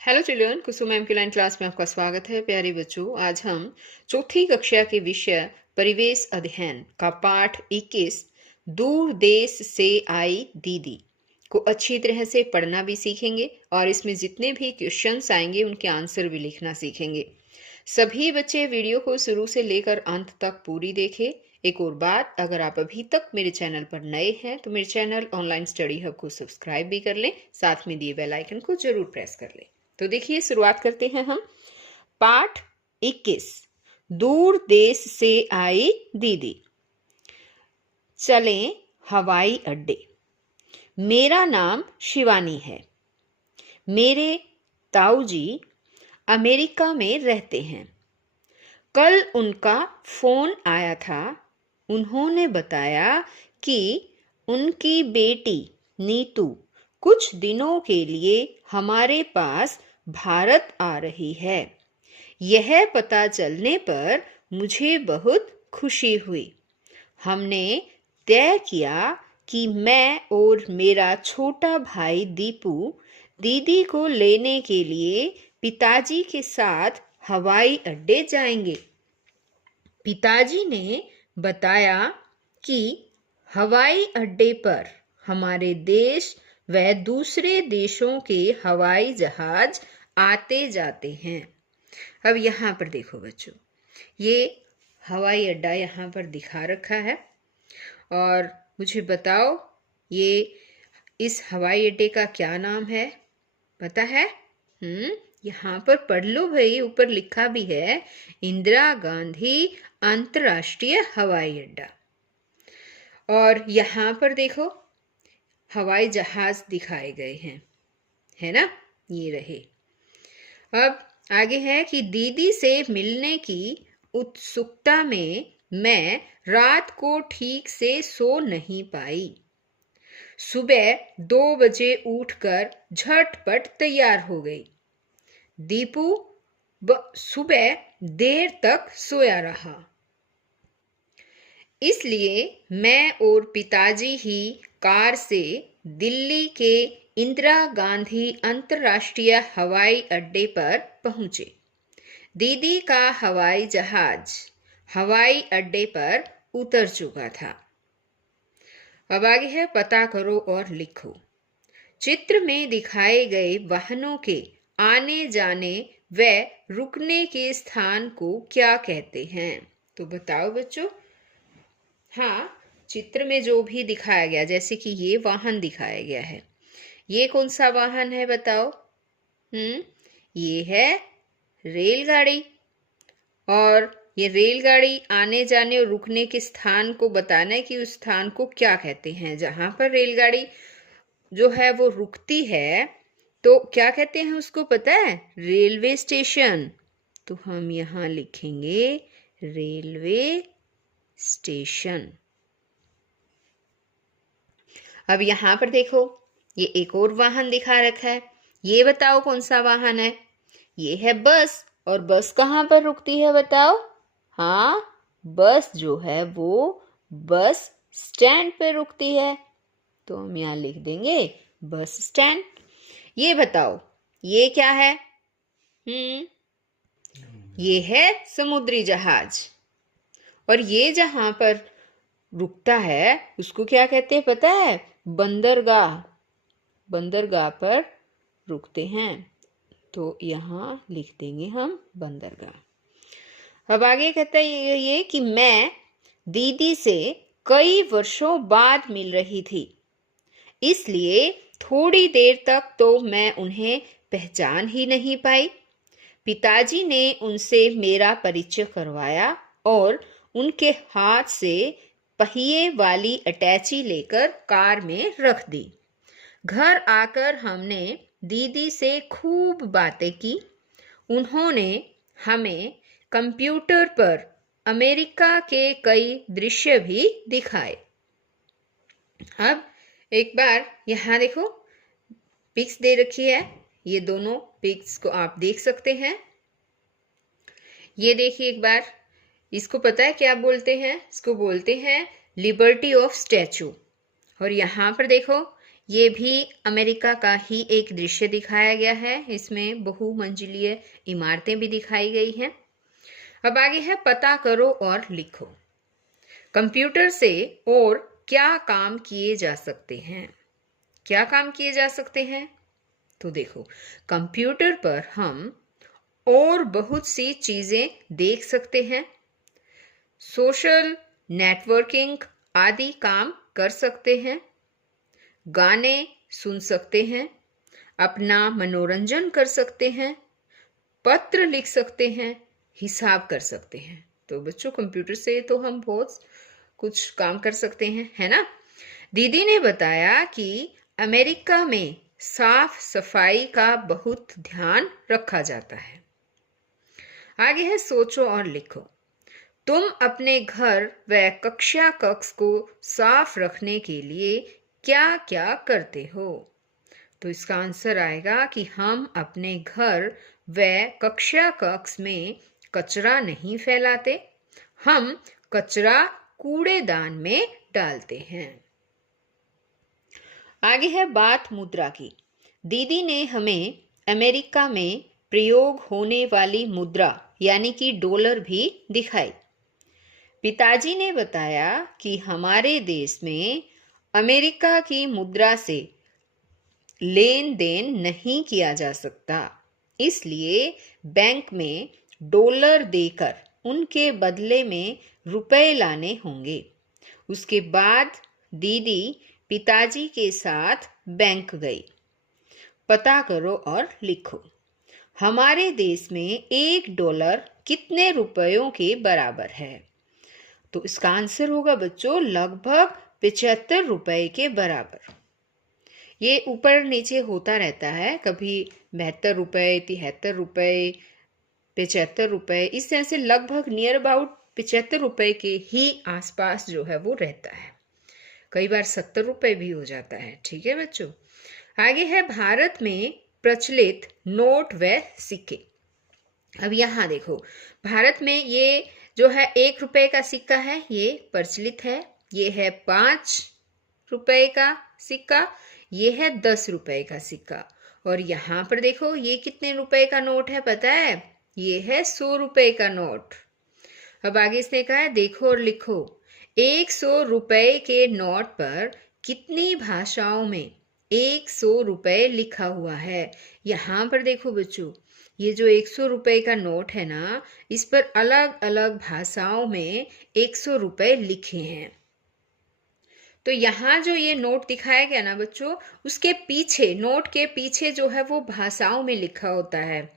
Hello children, कुसुम ma'am की line class में आपका स्वागत है। प्यारे बच्चों, आज हम चौथी कक्षा के विषय परिवेश अध्ययन का पाठ 21 दूर देश से आई दीदी को अच्छी तरह से पढ़ना भी सीखेंगे और इसमें जितने भी क्वेश्चंस आएंगे उनके आंसर भी लिखना सीखेंगे। सभी बच्चे वीडियो को शुरू से लेकर अंत तक पूरी देखें। एक और बात, अगर आप अभी तक मेरे चैनल पर नए हैं तो मेरे चैनल ऑनलाइन स्टडी हब को सब्सक्राइब भी कर लें, साथ में दिए बेल आइकन को जरूर प्रेस कर लें। तो देखिए, शुरुआत करते हैं हम। पाठ 21 दूर देश से आई दीदी। चलें हवाई अड्डे। मेरा नाम शिवानी है। मेरे ताऊ जी अमेरिका में रहते हैं। कल उनका फोन आया था। उन्होंने बताया कि उनकी बेटी नीतू कुछ दिनों के लिए हमारे पास भारत आ रही है। यह पता चलने पर मुझे बहुत खुशी हुई। हमने तय किया कि मैं और मेरा छोटा भाई दीपू दीदी को लेने के लिए पिताजी के साथ हवाई अड्डे जाएंगे। पिताजी ने बताया कि हवाई अड्डे पर हमारे देश व दूसरे देशों के हवाई जहाज आते जाते हैं। अब यहाँ पर देखो बच्चों, ये हवाई अड्डा यहाँ पर दिखा रखा है और मुझे बताओ ये इस हवाई अड्डे का क्या नाम है, पता है? यहाँ पर पढ़ लो भाई, ऊपर लिखा भी है इंदिरा गांधी अंतर्राष्ट्रीय हवाई अड्डा। और यहाँ पर देखो हवाई जहाज दिखाए गए हैं, है ना? ये रहे। अब आगे है कि दीदी से मिलने की उत्सुकता में मैं रात को ठीक से सो नहीं पाई। सुबह 2 बजे उठकर झटपट तैयार हो गई। दीपू सुबह देर तक सोया रहा, इसलिए मैं और पिताजी ही कार से दिल्ली के इंदिरा गांधी अंतर्राष्ट्रीय हवाई अड्डे पर पहुंचे। दीदी का हवाई जहाज हवाई अड्डे पर उतर चुका था। अब आगे है पता करो और लिखो। चित्र में दिखाए गए वाहनों के आने जाने व रुकने के स्थान को क्या कहते हैं? तो बताओ बच्चों। हाँ, चित्र में जो भी दिखाया गया, जैसे कि ये वाहन दिखाया गया है, ये कौन सा वाहन है बताओ? ये है रेलगाड़ी। और ये रेलगाड़ी आने जाने और रुकने के स्थान को बताना है कि उस स्थान को क्या कहते हैं। जहां पर रेलगाड़ी जो है वो रुकती है तो क्या कहते हैं उसको, पता है? Railway station. तो हम यहाँ लिखेंगे रेलवे स्टेशन। अब यहाँ पर देखो, ये एक और वाहन दिखा रखा है। ये बताओ कौन सा वाहन है? ये है बस। और बस कहाँ पर रुकती है बताओ? हाँ, बस जो है वो बस स्टैंड पे रुकती है। तो हम यहाँ लिख देंगे बस स्टैंड। ये बताओ, ये क्या है? ये है समुद्री जहाज। और ये जहां पर रुकता है उसको क्या कहते हैं पता है? बंदरगाह। बंदरगाह पर रुकते हैं, तो यहाँ लिख देंगे हम बंदरगाह। अब आगे कहता है ये कि मैं दीदी से कई वर्षों बाद मिल रही थी, इसलिए थोड़ी देर तक तो मैं उन्हें पहचान ही नहीं पाई। पिताजी ने उनसे मेरा परिचय करवाया और उनके हाथ से पहिए वाली अटैची लेकर कार में रख दी। घर आकर हमने दीदी से खूब बातें की। उन्होंने हमें कंप्यूटर पर अमेरिका के कई दृश्य भी दिखाए। अब एक बार यहाँ देखो, पिक्स दे रखी है। ये दोनों पिक्स को आप देख सकते हैं। ये देखिए एक बार, इसको पता है क्या बोलते हैं? इसको बोलते हैं लिबर्टी ऑफ स्टैचू। और यहाँ पर देखो, ये भी अमेरिका का ही एक दृश्य दिखाया गया है। इसमें बहुमंजिलीय इमारतें भी दिखाई गई हैं। अब आगे है पता करो और लिखो। कंप्यूटर से और क्या काम किए जा सकते हैं? क्या काम किए जा सकते हैं? तो देखो, कंप्यूटर पर हम और बहुत सी चीजें देख सकते हैं। सोशल नेटवर्किंग आदि काम कर सकते हैं, गाने सुन सकते हैं, अपना मनोरंजन कर सकते हैं, पत्र लिख सकते हैं, हिसाब कर सकते हैं। तो बच्चों, कंप्यूटर से तो हम बहुत कुछ काम कर सकते हैं, है ना। दीदी ने बताया कि अमेरिका में साफ सफाई का बहुत ध्यान रखा जाता है। आगे है सोचो और लिखो। तुम अपने घर व कक्षा कक्ष को साफ रखने के लिए क्या क्या करते हो? तो इसका आंसर आएगा कि हम अपने घर व कक्षा कक्ष में कचरा नहीं फैलाते, हम कचरा कूड़ेदान में डालते हैं। आगे है बात मुद्रा की। दीदी ने हमें अमेरिका में प्रयोग होने वाली मुद्रा यानी कि डॉलर भी दिखाई। पिताजी ने बताया कि हमारे देश में अमेरिका की मुद्रा से लेन देन नहीं किया जा सकता, इसलिए बैंक में डॉलर देकर उनके बदले में रुपए लाने होंगे। उसके बाद दीदी पिताजी के साथ बैंक गई। पता करो और लिखो। हमारे देश में $1 कितने रुपयों के बराबर है? तो इसका आंसर होगा बच्चों लगभग 75 रुपए के बराबर। ये ऊपर नीचे होता रहता है, कभी 72 रुपए, 73 रुपए, 75 रुपए, इस तरह से लगभग नियर अबाउट 75 रुपए के ही आसपास जो है वो रहता है। कई बार 70 रुपए भी हो जाता है। ठीक है बच्चों। आगे है भारत में प्रचलित नोट व सिक्के। अब यहाँ देखो, भारत में ये जो है $1 का सिक्का है, ये प्रचलित है। ये है 5 रुपए का सिक्का, ये है 10 रुपए का सिक्का। और यहाँ पर देखो, ये कितने रुपए का नोट है पता है? ये है 100 रुपए का नोट। अब आगे इसने कहा है देखो और लिखो। 100 रुपए के नोट पर कितनी भाषाओं में 100 रुपए लिखा हुआ है? यहाँ पर देखो बच्चों, ये जो 100 रुपए का नोट है ना, इस पर अलग अलग भाषाओं में 100 रुपए लिखे हैं। तो यहाँ जो ये नोट दिखाया गया ना बच्चों, उसके पीछे, नोट के पीछे जो है वो भाषाओं में लिखा होता है।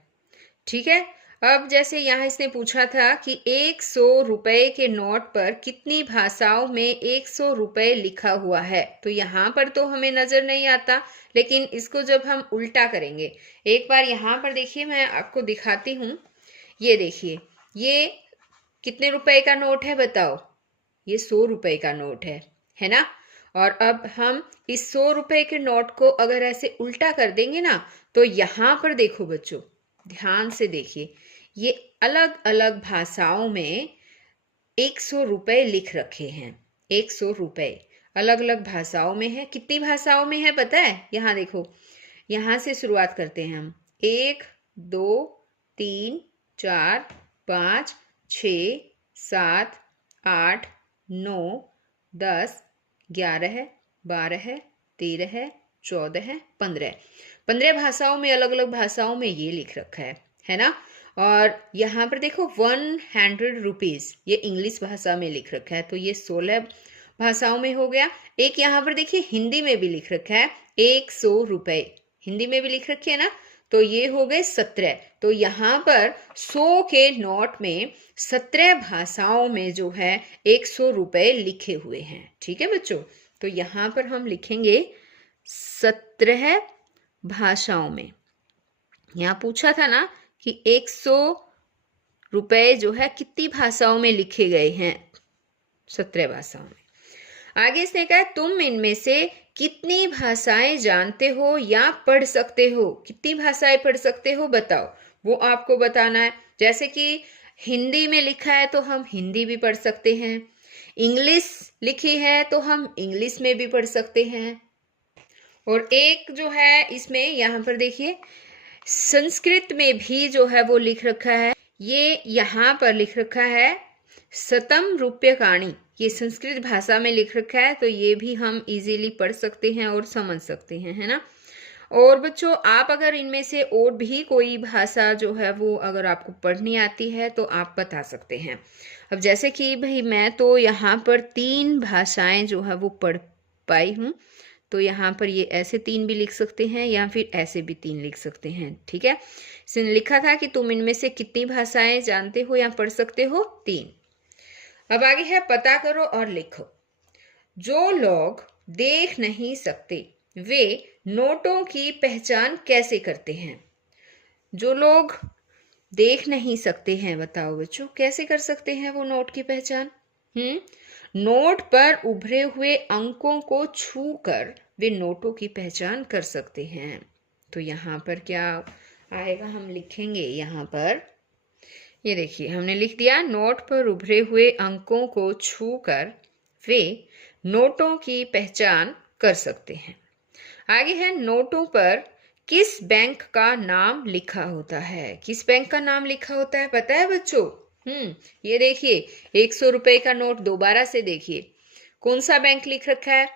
ठीक है। अब जैसे यहाँ इसने पूछा था कि 100 रुपए के नोट पर कितनी भाषाओं में 100 रुपए लिखा हुआ है, तो यहाँ पर तो हमें नजर नहीं आता, लेकिन इसको जब हम उल्टा करेंगे, एक बार यहाँ पर देखिए, मैं आपको दिखाती हूँ। ये देखिए, ये कितने रुपए का नोट है बताओ? ये 100 रुपए का नोट है ना। और अब हम इस 100 रुपए के नोट को अगर ऐसे उल्टा कर देंगे ना, तो यहाँ पर देखो बच्चों, ध्यान से देखिए, ये अलग अलग भाषाओं में 100 रुपए लिख रखे हैं। 100 रुपए अलग अलग भाषाओं में है। कितनी भाषाओं में है पता है? यहाँ देखो, यहाँ से शुरुआत करते हैं हम। 1 2 3 4 5 6 7 8 9 10 11 12 13 14 15 भाषाओं में, अलग अलग भाषाओं में ये लिख रखा है ना। और यहाँ पर देखो 100 रुपीज, ये इंग्लिश भाषा में लिख रखा है, तो ये 16 भाषाओं में हो गया। एक यहाँ पर देखिए हिंदी में भी लिख रखा है, 100 रुपए हिंदी में भी लिख रखी है ना, तो ये हो गए 17। तो यहाँ पर 100 के नोट में 17 भाषाओं में जो है 100 रुपए लिखे हुए हैं। ठीक है बच्चों, तो यहाँ पर हम लिखेंगे 17 भाषाओं में। यहाँ पूछा था ना कि 100 रुपए जो है कितनी भाषाओं में लिखे गए हैं? 17 भाषाओं में। आगे इसने कहा तुम इनमें से कितनी भाषाएं जानते हो या पढ़ सकते हो? कितनी भाषाएं पढ़ सकते हो बताओ, वो आपको बताना है। जैसे कि हिंदी में लिखा है तो हम हिंदी भी पढ़ सकते हैं, इंग्लिश लिखी है तो हम इंग्लिश में भी पढ़ सकते हैं, और एक जो है इसमें यहाँ पर देखिए संस्कृत में भी जो है वो लिख रखा है, ये यहाँ पर लिख रखा है शतम रूप्यकाणि, ये संस्कृत भाषा में लिख रखा है, तो ये भी हम इजीली पढ़ सकते हैं और समझ सकते हैं, है ना। और बच्चों आप अगर इनमें से और भी कोई भाषा जो है वो अगर आपको पढ़नी आती है तो आप बता सकते हैं। अब जैसे कि भाई मैं तो यहाँ पर 3 भाषाएं जो है वो पढ़ पाई हूँ, तो यहाँ पर ये ऐसे 3 भी लिख सकते हैं या फिर ऐसे भी 3 लिख सकते हैं, ठीक है। इसने लिखा था कि तुम इनमें से कितनी भाषाएं जानते हो या पढ़ सकते हो, 3। अब आगे है पता करो और लिखो। जो लोग देख नहीं सकते वे नोटों की पहचान कैसे करते हैं? जो लोग देख नहीं सकते हैं, बताओ बच्चों कैसे कर सकते हैं वो नोट की पहचान? नोट पर उभरे हुए अंकों को छूकर वे नोटों की पहचान कर सकते हैं। तो यहाँ पर क्या आएगा, हम लिखेंगे यहाँ पर, ये देखिए हमने लिख दिया नोट पर उभरे हुए अंकों को छूकर वे नोटों की पहचान कर सकते हैं। आगे है नोटों पर किस बैंक का नाम लिखा होता है? किस बैंक का नाम लिखा होता है पता है बच्चों? ये देखिए 100 रुपए का नोट दोबारा से देखिए, कौन सा बैंक लिख रखा है,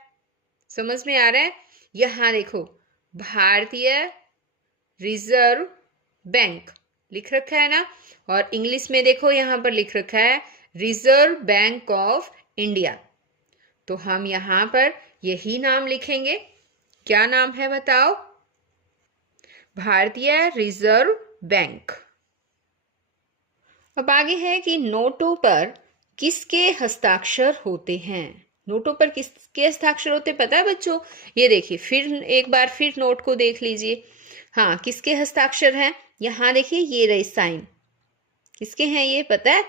समझ में आ रहा है? यहाँ देखो भारतीय रिजर्व बैंक लिख रखा है ना, और इंग्लिश में देखो यहाँ पर लिख रखा है रिजर्व बैंक ऑफ इंडिया। तो हम यहाँ पर यही नाम लिखेंगे। क्या नाम है बताओ? भारतीय रिजर्व बैंक। अब आगे है कि नोटों पर किसके हस्ताक्षर होते हैं? नोटों पर किसके हस्ताक्षर होते पता है बच्चों? ये देखिए फिर एक बार फिर नोट को देख लीजिए। हाँ, किसके हस्ताक्षर हैं? यहाँ देखिए ये रहे साइन, किसके हैं ये पता है?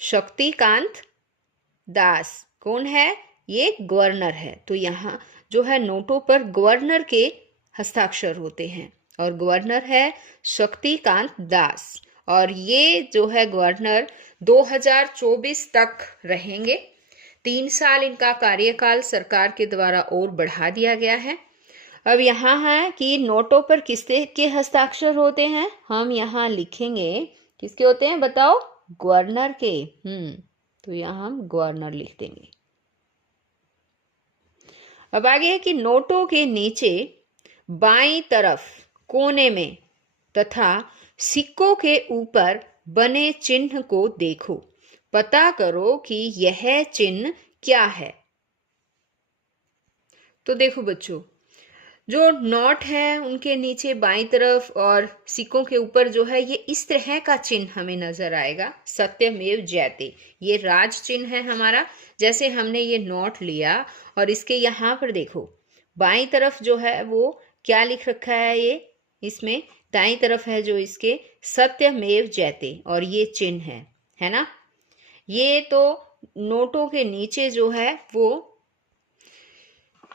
शक्तिकांत दास। कौन है ये? गवर्नर है। तो यहाँ जो है नोटों पर गवर्नर के हस्ताक्षर होते हैं और गवर्नर है शक्तिकांत दास, और ये जो है गवर्नर 2024 तक रहेंगे। 3 साल इनका कार्यकाल सरकार के द्वारा और बढ़ा दिया गया है। अब यहाँ है कि नोटों पर किसके के हस्ताक्षर होते हैं, हम यहाँ लिखेंगे किसके होते हैं बताओ? गवर्नर के। तो यहाँ हम गवर्नर लिख देंगे। अब आगे है कि नोटों के नीचे बाईं तरफ कोने में तथा सिक्कों के ऊपर बने चिन्ह को देखो, पता करो कि यह चिन्ह क्या है। तो देखो बच्चों, जो नोट है उनके नीचे बाईं तरफ और सिक्कों के ऊपर जो है ये इस तरह का चिन्ह हमें नजर आएगा, सत्यमेव जयते। ये राज चिन्ह है हमारा। जैसे हमने ये नोट लिया और इसके यहाँ पर देखो बाईं तरफ जो है वो क्या लिख रखा है, ये इसमें दाईं तरफ है जो इसके सत्यमेव जयते, और ये चिन्ह है ना। ये तो नोटों के नीचे जो है वो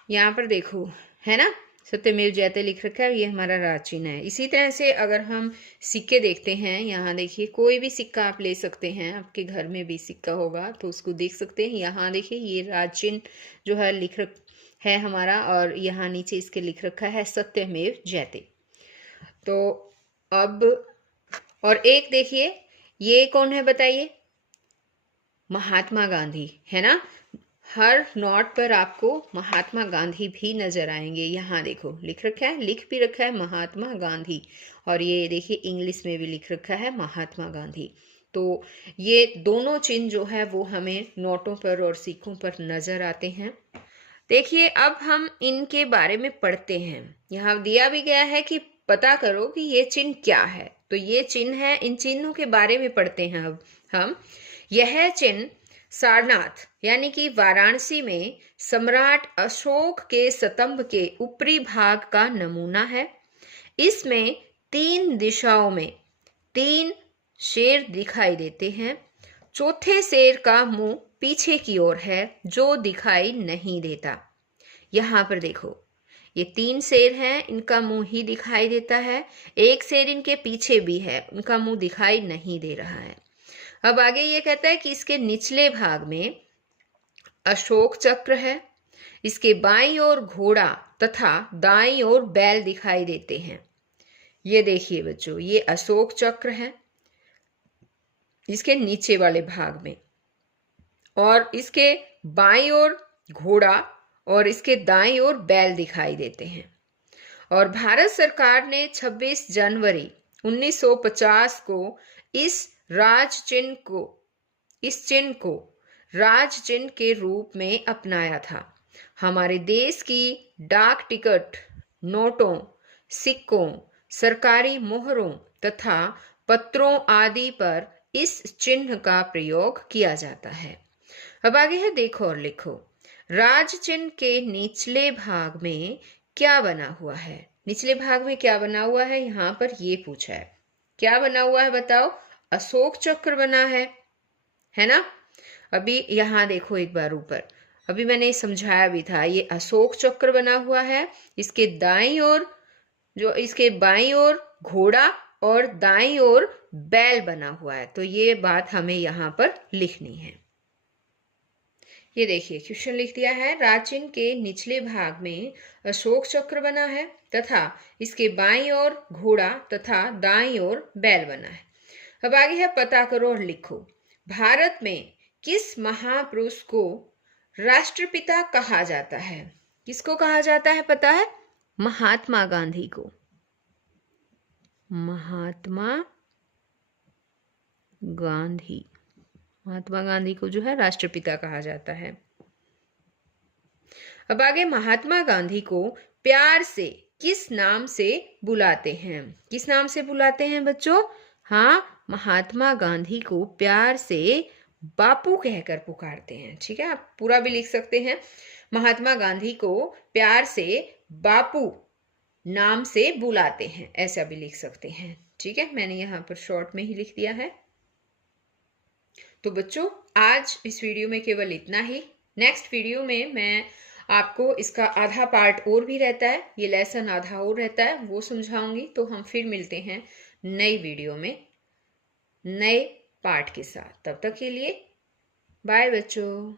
यहाँ पर देखो है ना, सत्यमेव जयते लिख रखा है, ये हमारा राज चिन्ह है। इसी तरह से अगर हम सिक्के देखते हैं, यहाँ देखिए कोई भी सिक्का आप ले सकते हैं, आपके घर में भी सिक्का होगा तो उसको देख सकते हैं। यहाँ देखिए ये राज चिन्ह जो है लिख रख है हमारा, और यहाँ नीचे इसके लिख रखा है सत्यमेव जयते। तो अब और एक देखिए ये कौन है बताइए? महात्मा गांधी, है ना। हर नोट पर आपको महात्मा गांधी भी नजर आएंगे। यहाँ देखो लिख रखा है, लिख भी रखा है महात्मा गांधी, और ये देखिए इंग्लिश में भी लिख रखा है महात्मा गांधी। तो ये दोनों चिन्ह जो है वो हमें नोटों पर और सिक्कों पर नजर आते हैं। देखिए अब हम इनके बारे में पढ़ते हैं। यहाँ दिया भी गया है कि पता करो कि ये चिन्ह क्या है। तो ये चिन्ह है, इन चिन्हों के बारे में पढ़ते हैं अब हम। यह चिन्ह सारनाथ यानी कि वाराणसी में सम्राट अशोक के स्तंभ के ऊपरी भाग का नमूना है। इसमें 3 दिशाओं में 3 शेर दिखाई देते हैं। चौथे शेर का मुंह पीछे की ओर है जो दिखाई नहीं देता। यहाँ पर देखो ये 3 शेर हैं, इनका मुंह ही दिखाई देता है। एक शेर इनके पीछे भी है, उनका मुंह दिखाई नहीं दे रहा है। अब आगे ये कहता है कि इसके निचले भाग में अशोक चक्र है, इसके बाईं ओर घोड़ा तथा दाईं ओर बैल दिखाई देते हैं। ये देखिए बच्चों, ये अशोक चक्र है इसके नीचे वाले भाग में, और इसके बाईं ओर घोड़ा और इसके दाईं ओर बैल दिखाई देते हैं। और भारत सरकार ने 26 जनवरी 1950 को इस चिन्ह को राज चिन्ह के रूप में अपनाया था। हमारे देश की डाक टिकट, नोटों, सिक्कों, सरकारी मोहरों तथा पत्रों आदि पर इस चिन्ह का प्रयोग किया जाता है। अब आगे है, देखो और लिखो। राज चिन्ह के निचले भाग में क्या बना हुआ है? निचले भाग में क्या बना हुआ है, यहाँ पर ये पूछा है। क्या बना हुआ है बताओ? अशोक चक्र बना है ना? अभी यहाँ देखो एक बार ऊपर, अभी मैंने समझाया भी था, ये अशोक चक्र बना हुआ है। इसके दाईं ओर इसके बाईं ओर घोड़ा और दाईं ओर बैल बना हुआ है। तो ये बात हमें यहाँ पर लिखनी है। ये देखिए क्वेश्चन लिख दिया है, राजचिन्ह के निचले भाग में अशोक चक्र बना है तथा इसके बाईं ओर घोड़ा तथा दाईं ओर बैल बना है। अब आगे है, पता करो और लिखो। भारत में किस महापुरुष को राष्ट्रपिता कहा जाता है? किसको कहा जाता है पता है? महात्मा गांधी को। महात्मा गांधी को जो है राष्ट्रपिता कहा जाता है। अब आगे, महात्मा गांधी को प्यार से किस नाम से बुलाते हैं? किस नाम से बुलाते हैं बच्चों? हाँ, महात्मा गांधी को प्यार से बापू कहकर पुकारते हैं। ठीक है, आप पूरा भी लिख सकते हैं। महात्मा गांधी को प्यार से बापू नाम से बुलाते हैं, ऐसा भी लिख सकते हैं। ठीक है, मैंने यहाँ पर शॉर्ट में ही लिख दिया है। तो बच्चों, आज इस वीडियो में केवल इतना ही। नेक्स्ट वीडियो में मैं आपको इसका आधा पार्ट और भी रहता है, ये लेसन आधा और रहता है, वो समझाऊंगी। तो हम फिर मिलते हैं नई वीडियो में नए पार्ट के साथ। तब तक के लिए बाय बच्चों।